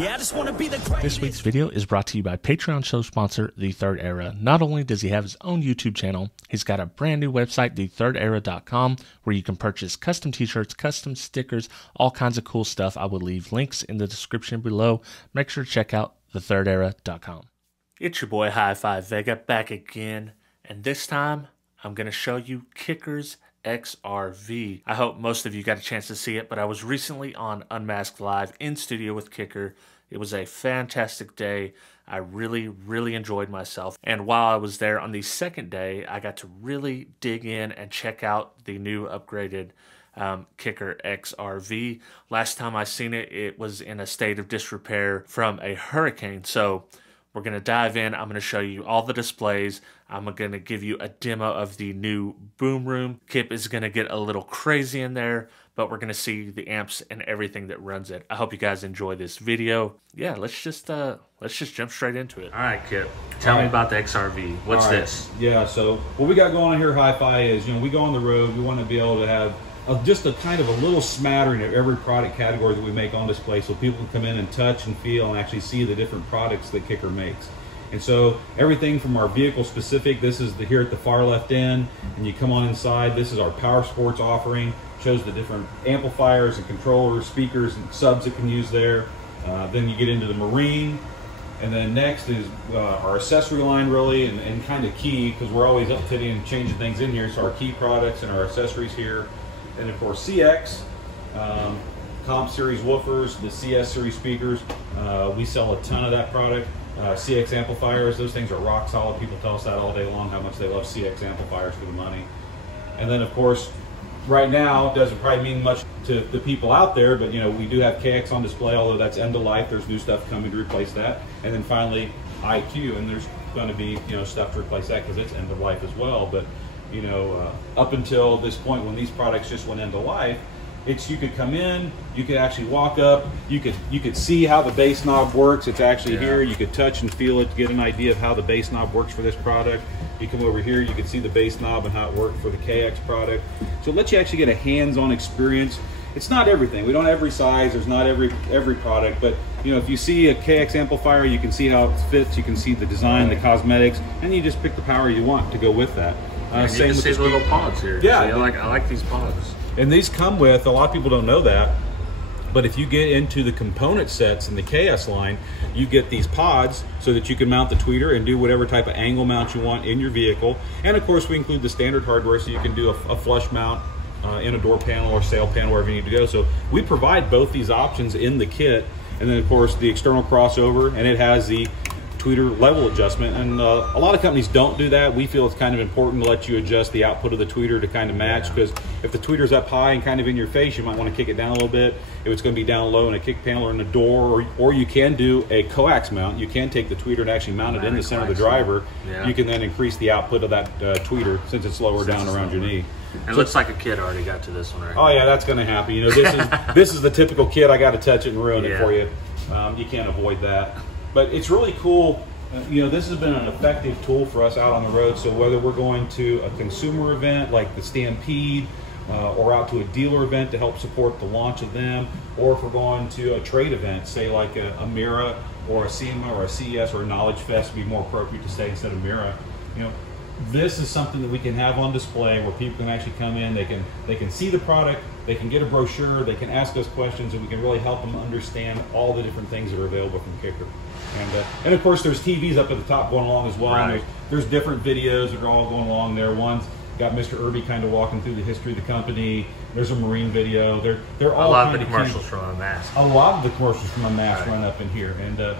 Yeah, I just want to be the greatest. This week's video is brought to you by Patreon show sponsor, The Third Era. Not only does he have his own YouTube channel, he's got a brand new website, thethirdera.com, where you can purchase custom t-shirts, custom stickers, all kinds of cool stuff. I will leave links in the description below. Make sure to check out thethirdera.com. It's your boy HifiVega back again, and this time I'm going to show you Kicker's XRV. I hope most of you got a chance to see it, but I was recently on Unmasked Live in studio with Kicker. It was a fantastic day. I really enjoyed myself. And while I was there on the second day, I got to really dig in and check out the new upgraded Kicker XRV. Last time I seen it, it was in a state of disrepair from a hurricane. So we're going to dive in. I'm going to show you all the displays. I'm going to give you a demo of the new boom room. Kip is going to get a little crazy in there, but we're going to see the amps and everything that runs it. I hope you guys enjoy this video. Yeah, let's just jump straight into it. All right, Kip, tell me about the XRV. What's this? Yeah, so what we got going on here, Hi-Fi, is we go on the road. We want to be able to have just a kind of a little smattering of every product category that we make on display, so people can come in and touch and feel and actually see the different products that Kicker makes. And so everything from our vehicle specific, this is here at the far left end, and you come on inside, this is our power sports offering, shows the different amplifiers and controllers, speakers and subs that can use there. Then you get into the marine, and then next is our accessory line, really, and kind of key, because we're always updating and changing things in here. So our key products and our accessories here. And of course CX, Comp Series woofers, the CS Series speakers. We sell a ton of that product. CX amplifiers, those things are rock solid. People tell us that all day long, how much they love CX amplifiers for the money. And then of course, right now, it doesn't probably mean much to the people out there, but we do have KX on display, although that's end of life. There's new stuff coming to replace that. And then finally, HiQ, and there's going to be stuff to replace that because it's end of life as well. But up until this point when these products just went into life, you could come in, you could actually walk up, you could see how the bass knob works. It's actually here. You could touch and feel it to get an idea of how the bass knob works for this product. You come over here, you can see the bass knob and how it worked for the KX product. So it lets you actually get a hands-on experience. It's not everything. We don't have every size. There's not every product, but if you see a KX amplifier, you can see how it fits. You can see the design, the cosmetics, and you just pick the power you want to go with that. Same with these little pods here. Yeah, see, I like these pods. And these come with, a lot of people don't know that, but if you get into the component sets in the KS line, you get these pods so that you can mount the tweeter and do whatever type of angle mount you want in your vehicle. And of course, we include the standard hardware, so you can do a flush mount in a door panel or sail panel, wherever you need to go. So we provide both these options in the kit. And then of course, the external crossover, and it has the tweeter level adjustment, and a lot of companies don't do that. We feel it's kind of important to let you adjust the output of the tweeter to kind of match, because if the tweeter's up high and kind of in your face, you might want to kick it down a little bit. If it's going to be down low in a kick panel or in the door, or you can do a coax mount. You can take the tweeter and actually mount it in the center of the driver. You can then increase the output of that tweeter since it's lower down around your knee. It looks like a kid already got to this one right Oh yeah, that's going to happen. This is the typical kid. I got to touch it and ruin it for you. You can't avoid that. But it's really cool. This has been an effective tool for us out on the road. So whether we're going to a consumer event like the Stampede, or out to a dealer event to help support the launch of them, or if we're going to a trade event, say like a Mira or a SEMA or a CES or a Knowledge Fest, would be more appropriate to say instead of Mira. This is something that we can have on display where people can actually come in, they can see the product, they can get a brochure, they can ask us questions, and we can really help them understand all the different things that are available from Kicker. And of course, there's TVs up at the top going along as well. Right. And there's different videos that are all going along there. One's got Mr. Irby kind of walking through the history of the company. There's a marine video. They're all a lot of the commercials from Unmasked. A lot of the commercials from Unmasked run up in here, and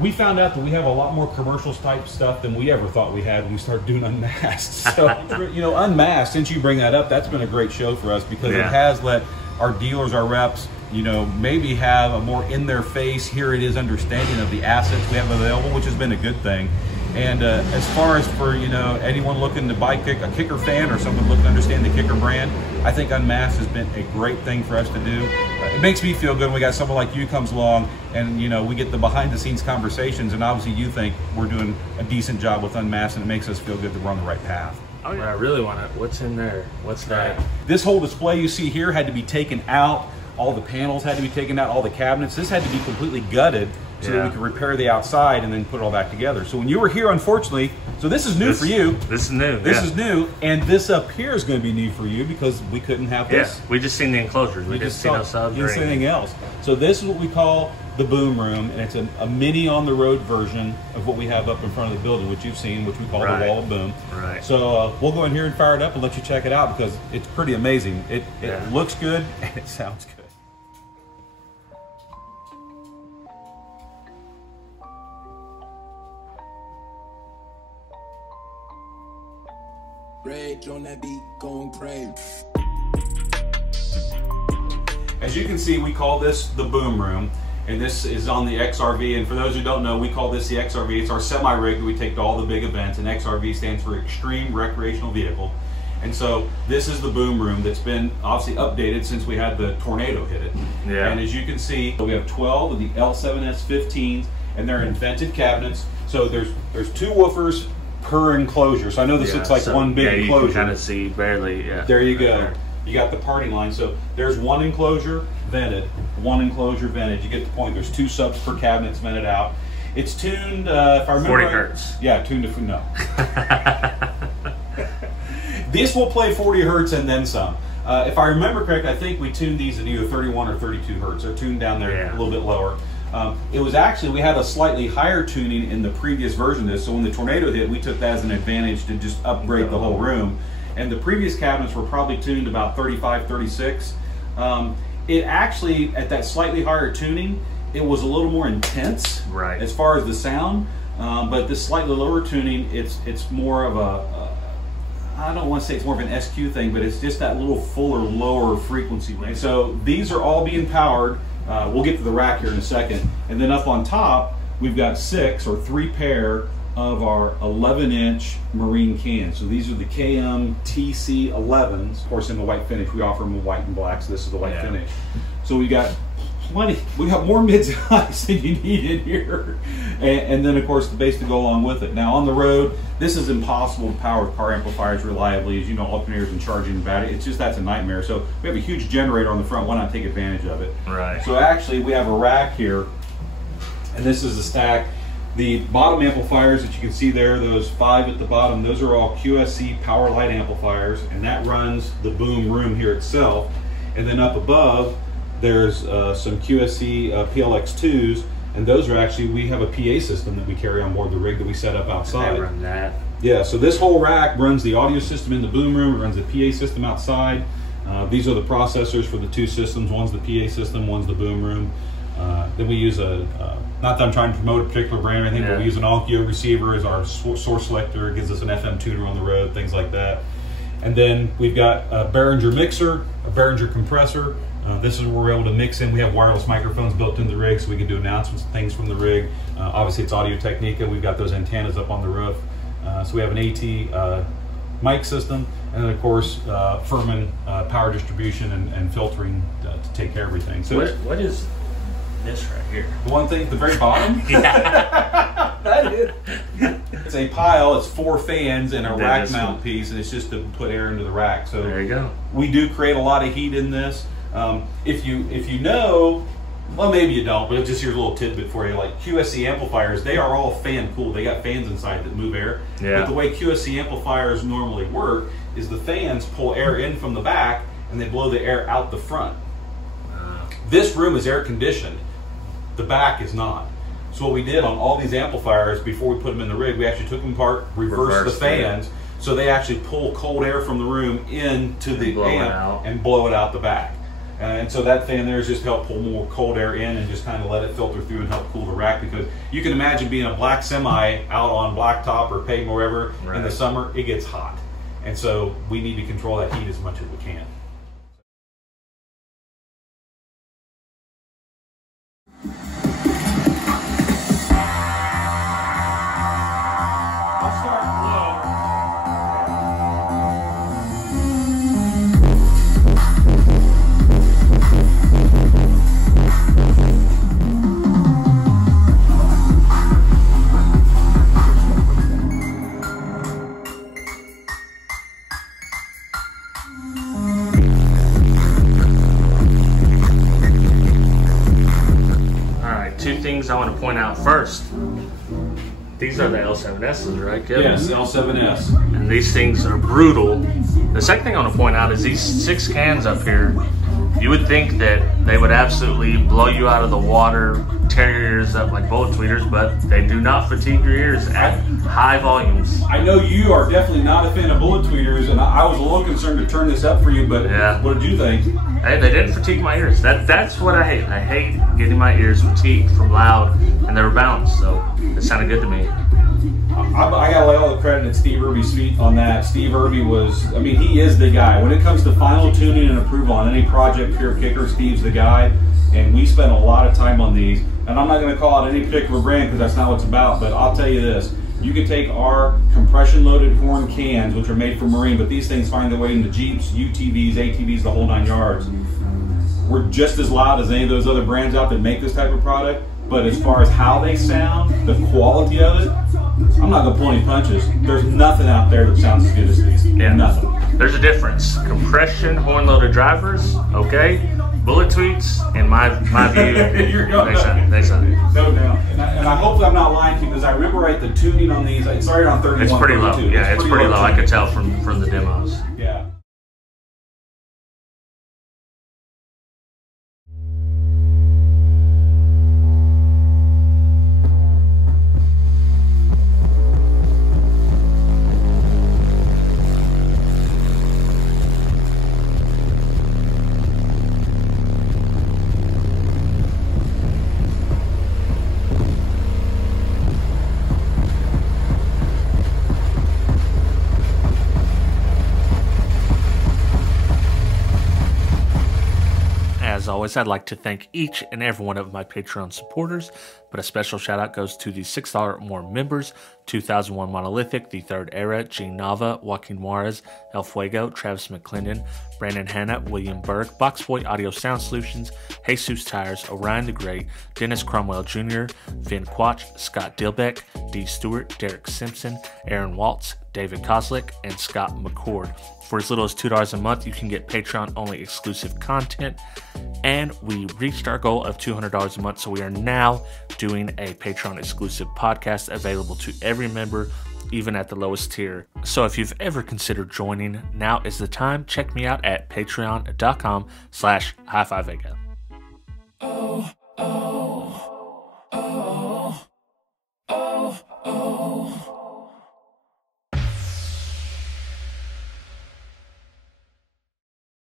we found out that we have a lot more commercials type stuff than we ever thought we had when we started doing Unmasked. So, Unmasked, since you bring that up, that's been a great show for us, because it has let our dealers, our reps, maybe have a more in their face, here it is understanding of the assets we have available, which has been a good thing. And as far as for anyone looking to buy a Kicker fan or someone looking to understand the Kicker brand, I think Unmasked has been a great thing for us to do. It makes me feel good when we got someone like you comes along, and we get the behind the scenes conversations, and obviously you think we're doing a decent job with Unmasked, and it makes us feel good that we're on the right path. Oh yeah, I really want to. What's in there? What's that? This whole display you see here had to be taken out all the panels had to be taken out, all the cabinets. This had to be completely gutted so that we could repair the outside and then put it all back together. So when you were here, unfortunately, so this is new for you. This is new. This is new, and this up here is going to be new for you because we couldn't have this. Yeah, we just seen the enclosures. We didn't see no subs. You didn't see anything else. So this is what we call the boom room, and it's a mini on-the-road version of what we have up in front of the building, which you've seen, which we call the wall of boom. Right. So we'll go in here and fire it up and let you check it out because it's pretty amazing. It looks good and it sounds good. Rage on that beat, going crazy. As you can see, we call this the boom room, and this is on the XRV. And for those who don't know, we call this the XRV. It's our semi-rig that we take to all the big events, and XRV stands for Extreme Recreational Vehicle. And so this is the boom room that's been obviously updated since we had the tornado hit it. Yeah. And as you can see, we have 12 of the L7S15s, and they're in vented cabinets. So there's 2 woofers per enclosure. So I know this looks like one big enclosure. You can kind of see barely. Yeah. There you go. You got the party line. So there's 1 enclosure vented, 1 enclosure vented. You get the point. There's 2 subs per cabinet vented out. It's tuned, if I remember 40 right, hertz. Yeah, tuned to no. This will play 40 hertz and then some. If I remember correct, I think we tuned these at either 31 or 32 hertz. They're tuned down there a little bit lower. It was actually, we had a slightly higher tuning in the previous version of this, so when the tornado hit, we took that as an advantage to just upgrade the whole room. And the previous cabinets were probably tuned about 35, 36. It actually, at that slightly higher tuning, it was a little more intense as far as the sound, but this slightly lower tuning, it's more of a, I don't want to say it's more of an SQ thing, but it's just that little fuller, lower frequency. And so these are all being powered. We'll get to the rack here in a second. And then up on top, we've got 3 pair of our 11-inch marine cans. So these are the KM TC11s. Of course, in the white finish, we offer them in white and black, so this is the white finish. So we got plenty. We got more mids and highs than you need in here. And then, of course, the bass to go along with it. Now, on the road, this is impossible to power with car amplifiers reliably. As you know, alternators and charging battery, it's just, that's a nightmare. So we have a huge generator on the front. Why not take advantage of it? Right. So actually, we have a rack here, and this is the stack. The bottom amplifiers that you can see there, those 5 at the bottom, those are all QSC power light amplifiers, and that runs the boom room here itself. And then up above, there's some QSC PLX2s, and those are actually, we have a PA system that we carry on board the rig that we set up outside. They run that. Yeah, so this whole rack runs the audio system in the boom room, it runs the PA system outside. These are the processors for the 2 systems. One's the PA system, one's the boom room. Then we use not that I'm trying to promote a particular brand or anything, but we use an Onkyo receiver as our source selector. It gives us an FM tuner on the road, things like that. And then we've got a Behringer mixer, a Behringer compressor. This is where we're able to mix in. We have wireless microphones built in the rig, so we can do announcements and things from the rig. Obviously, it's Audio Technica. We've got those antennas up on the roof. So we have an AT mic system, and then, of course, Furman power distribution and filtering to take care of everything. So what is this right here? The one thing at the very bottom? That is. It's a pile, it's 4 fans and a rack mount piece, and it's just to put air into the rack. So there you go. We do create a lot of heat in this. If you know, well, maybe you don't, but just here's a little tidbit for you. Like QSC amplifiers, they are all fan cooled. They got fans inside that move air. Yeah. But the way QSC amplifiers normally work is the fans pull air in from the back and they blow the air out the front. This room is air conditioned. The back is not. So what we did on all these amplifiers before we put them in the rig, we actually took them apart, reversed the fans, so they actually pull cold air from the room into the amp and blow it out the back. And so that fan there is just help pull more cold air in and just kind of let it filter through and help cool the rack, because you can imagine being a black semi out on blacktop or pavement or wherever in the summer, it gets hot. And so we need to control that heat as much as we can. things I want to point out first. These are the L7Ss, right, Kevin? Yes, L7S. And these things are brutal. The second thing I want to point out is these 6 cans up here. You would think that they would absolutely blow you out of the water, tear your ears up like bullet tweeters, but they do not fatigue your ears at high volumes. I know you are definitely not a fan of bullet tweeters, and I was a little concerned to turn this up for you, but yeah. What did you think? Hey, they didn't fatigue my ears. That's what I hate. I hate getting my ears fatigued from loud, and they were balanced, so it sounded good to me. I gotta lay all the credit at Steve Irby's feet on that. Steve Irby was, I mean, he is the guy. When it comes to final tuning and approval on any project here at Kicker, Steve's the guy, and we spent a lot of time on these. And I'm not gonna call out any particular brand because that's not what it's about, but I'll tell you this. You can take our compression loaded horn cans, which are made for marine, but these things find their way into Jeeps, UTVs, ATVs, the whole 9 yards. We're just as loud as any of those other brands out that make this type of product, but as far as how they sound, the quality of it, I'm not gonna pull any punches. There's nothing out there that sounds as good as these. Yeah. Nothing. There's a difference. Compression horn loaded drivers, okay? Bullet tweets, in my view, they sound. No doubt. And I hope I'm not lying to you because I remember right, the tuning on these, it's right around 31. It's pretty low. 32. Yeah, it's pretty low. I could tell from the demos. Yeah. As always, I'd like to thank each and every one of my Patreon supporters, but a special shout out goes to the $6 or more members: 2001 Monolithic, The Third Era, Gene Nava, Joaquin Juarez, El Fuego, Travis McClendon, Brandon Hanna, William Berg, Boxboy Audio Sound Solutions, Jesus Tires, Orion the Great, Dennis Cromwell Jr., Vin Quach, Scott Dilbeck, D. Stewart, Derek Simpson, Aaron Waltz, David Koslick, and Scott McCord. For as little as $2 a month, you can get Patreon-only exclusive content, and we reached our goal of $200 a month, so we are now doing a Patreon-exclusive podcast available to every member, even at the lowest tier. So if you've ever considered joining, now is the time. Check me out at patreon.com/HifiVega.